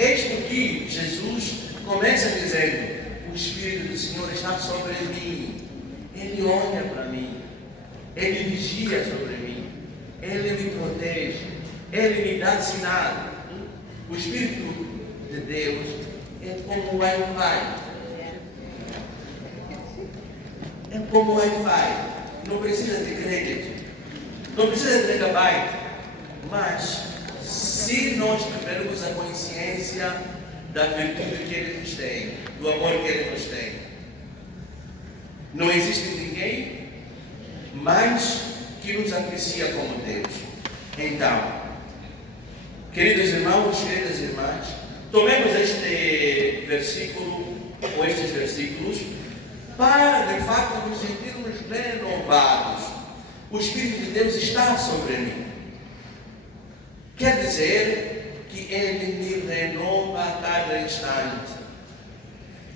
eis porque Jesus começa dizendo: o Espírito do Senhor está sobre mim, Ele olha para mim, Ele vigia sobre mim, Ele me protege, Ele me dá sinal. O Espírito de Deus é como o Wi-Fi. É como o Wi-Fi. Não precisa de crédito, não precisa de megabyte, mas se nós tivermos a consciência da virtude que Ele nos tem, do amor que Ele nos tem, não existe ninguém mais que nos aprecia como Deus. Então, queridos irmãos, queridas irmãs, tomemos este versículo, ou estes versículos, para de fato nos sentirmos renovados. O Espírito de Deus está sobre mim. Quer dizer que Ele me renova a cada instante.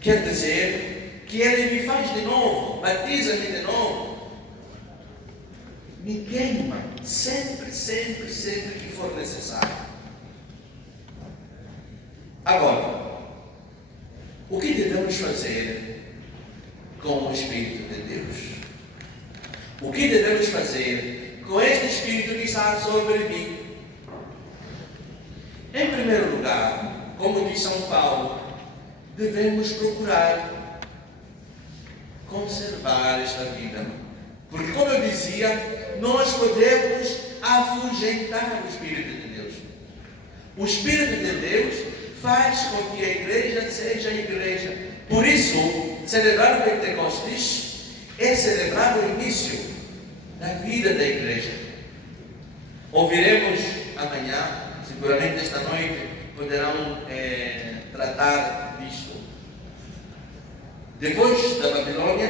Quer dizer que Ele me faz de novo, batiza-me de novo, me queima sempre, sempre, sempre que for necessário. Agora, o que devemos fazer com o Espírito de Deus? O que devemos fazer com este Espírito que está sobre mim? Em primeiro lugar, como diz São Paulo, devemos procurar conservar esta vida. Porque, como eu dizia, nós podemos afugentar o Espírito de Deus. O Espírito de Deus faz com que a igreja seja a igreja. Por isso, celebrar o Pentecostes é celebrar o início da vida da igreja. Ouviremos amanhã, seguramente esta noite, poderão tratar disto. Depois da Babilônia,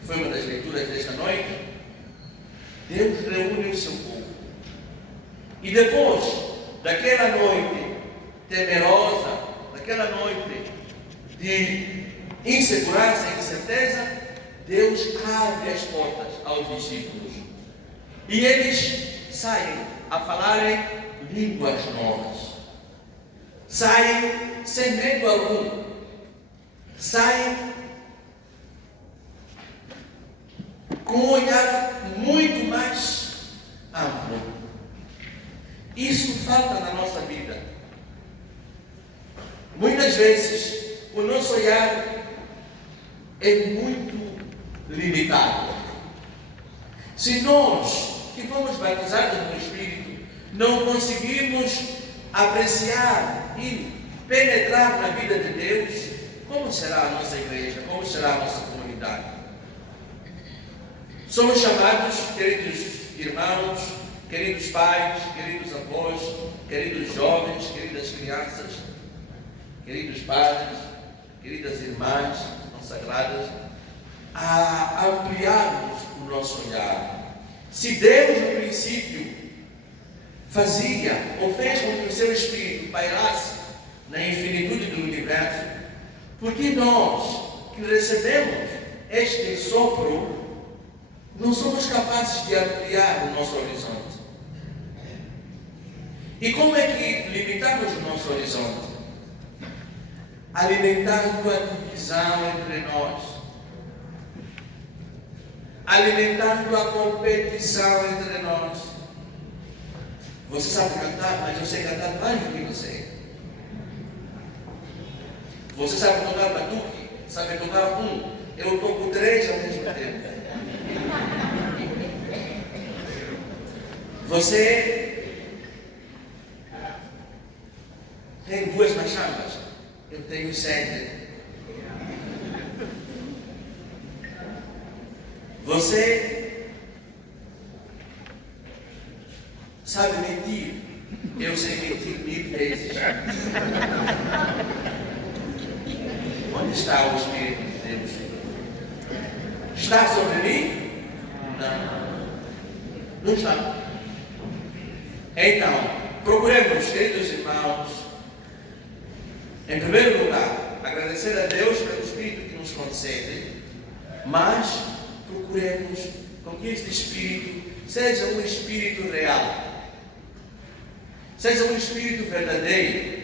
que foi uma das leituras desta noite, Deus reúne o seu povo. E depois daquela noite temerosa, daquela noite de insegurança e incerteza, Deus abre as portas aos discípulos. E eles saem a falarem línguas novas. Saem sem medo algum. Saem com um olhar muito mais amplo. Isso falta na nossa vida. Muitas vezes o nosso olhar é muito limitado. Se nós, que fomos batizados no Espírito, não conseguimos apreciar e penetrar na vida de Deus, como será a nossa igreja? Como será a nossa comunidade? Somos chamados, queridos irmãos, queridos pais, queridos avós, queridos jovens, queridas crianças, queridos padres, queridas irmãs consagradas, a ampliarmos o nosso olhar. Se Deus, no princípio, fazia ou fez com que o seu Espírito pairasse na infinitude do universo, porque nós, que recebemos este sopro, não somos capazes de ampliar o nosso horizonte? E como é que limitamos o nosso horizonte? Alimentando a divisão entre nós, alimentando a competição entre nós. Você sabe cantar, mas eu sei cantar mais do que você. Você sabe tocar batuque, sabe tocar um, eu toco 3 ao mesmo tempo. Você tem 2 machamas, eu tenho 7. Você sabe mentir, eu sei mentir 1000 vezes. Onde está o Espírito de Deus? Está sobre mim? Não. Não está. Então, procuremos, queridos irmãos, em primeiro lugar, agradecer a Deus pelo Espírito que nos concede, mas procuremos com que este Espírito seja um Espírito real, seja um Espírito verdadeiro,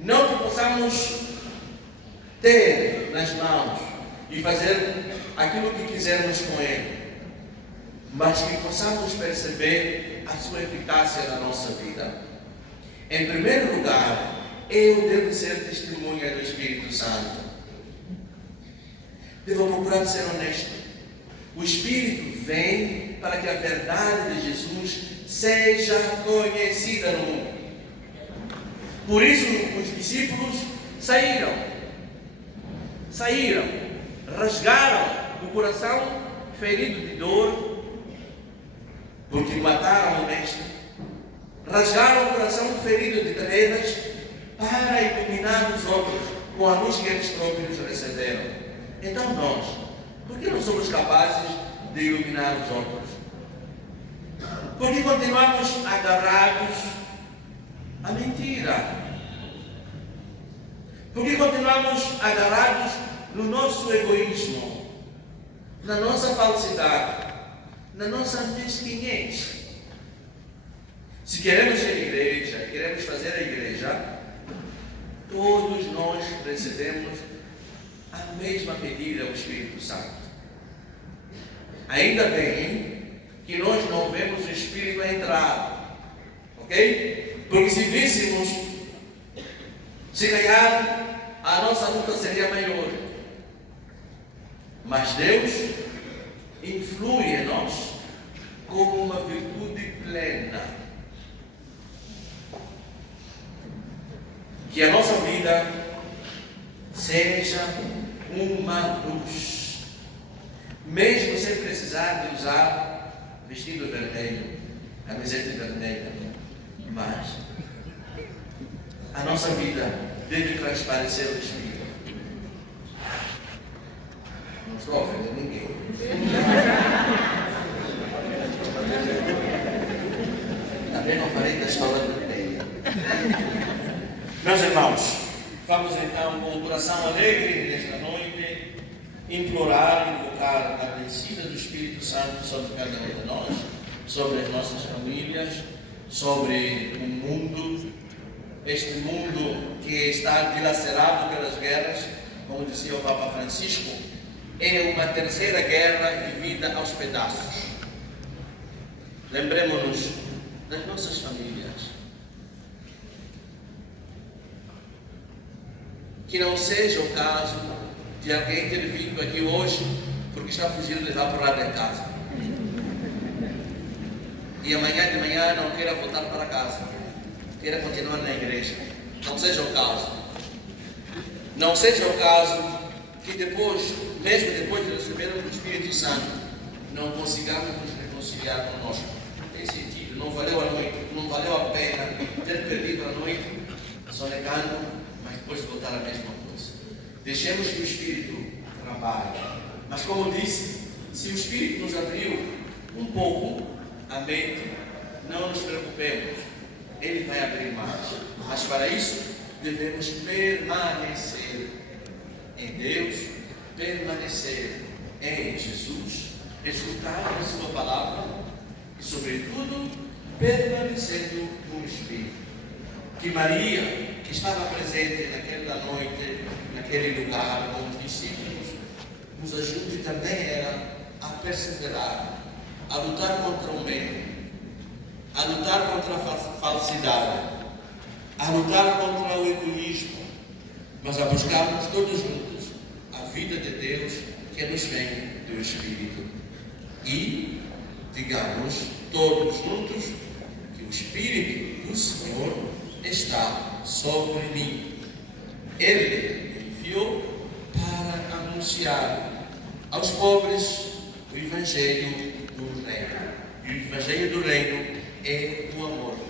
Não que possamos ter nas mãos e fazer aquilo que quisermos com ele, mas que possamos perceber a sua eficácia na nossa vida. Em primeiro lugar, eu devo ser testemunha do Espírito Santo. Devo procurar ser honesto. O Espírito vem para que a verdade de Jesus seja conhecida no mundo. Por isso os discípulos saíram, rasgaram o coração ferido de dor, porque mataram o Mestre, rasgaram o coração ferido de tretas para iluminar os outros com a luz que eles próprios receberam. Então nós, por que não somos capazes de iluminar os outros? Porque continuamos agarrados à mentira. Porque continuamos agarrados no nosso egoísmo, na nossa falsidade, na nossa mesquinhez. Se queremos ser igreja, queremos fazer a igreja, todos nós recebemos a mesma pedida ao Espírito Santo. Ainda bem que nós não vemos o Espírito entrar, ok? Porque se víssemos, se calhar a nossa luta seria maior. Mas Deus influi em nós como uma virtude plena. Que a nossa vida seja uma luz, mesmo sem precisar de usar vestido vermelho, camiseta vermelha, mas a nossa vida deve transparecer o Espírito. Não estou ofendendo ninguém. Também não falei da escola vermelha. Meus irmãos, vamos então com o coração alegre nesta noite implorar e invocar a descida do Espírito Santo sobre cada um de nós, sobre as nossas famílias, sobre o mundo, este mundo que está dilacerado pelas guerras, como dizia o Papa Francisco, é uma terceira guerra vivida aos pedaços. Lembremos-nos das nossas famílias. Que não seja o caso de alguém ter vindo aqui hoje porque está fugindo de lá para o lado de casa. E amanhã de manhã não queira voltar para casa, queira continuar na igreja. Não seja o caso. Não seja o caso que depois, mesmo depois de recebermos o Espírito Santo, não consigamos nos reconciliar conosco. Tem sentido, não valeu a noite, não valeu a pena ter perdido a noite sonegando, mas depois voltar à mesma coisa. Deixemos que o Espírito trabalhe. Mas como disse, se o Espírito nos abriu um pouco a mente, não nos preocupemos, ele vai abrir mais. Mas para isso devemos permanecer em Deus, permanecer em Jesus, escutar a sua palavra e, sobretudo, permanecendo no Espírito. Que Maria, que estava presente naquela noite, naquele lugar com os discípulos, nos ajude também ela a perseverar, a lutar contra o medo, a lutar contra a falsidade, a lutar contra o egoísmo, mas a buscarmos todos juntos a vida de Deus que nos vem do Espírito. E digamos todos juntos que o Espírito do Senhor está sobre mim. Ele me enviou para anunciar aos pobres o Evangelho do Reino. E o Evangelho do Reino é o amor.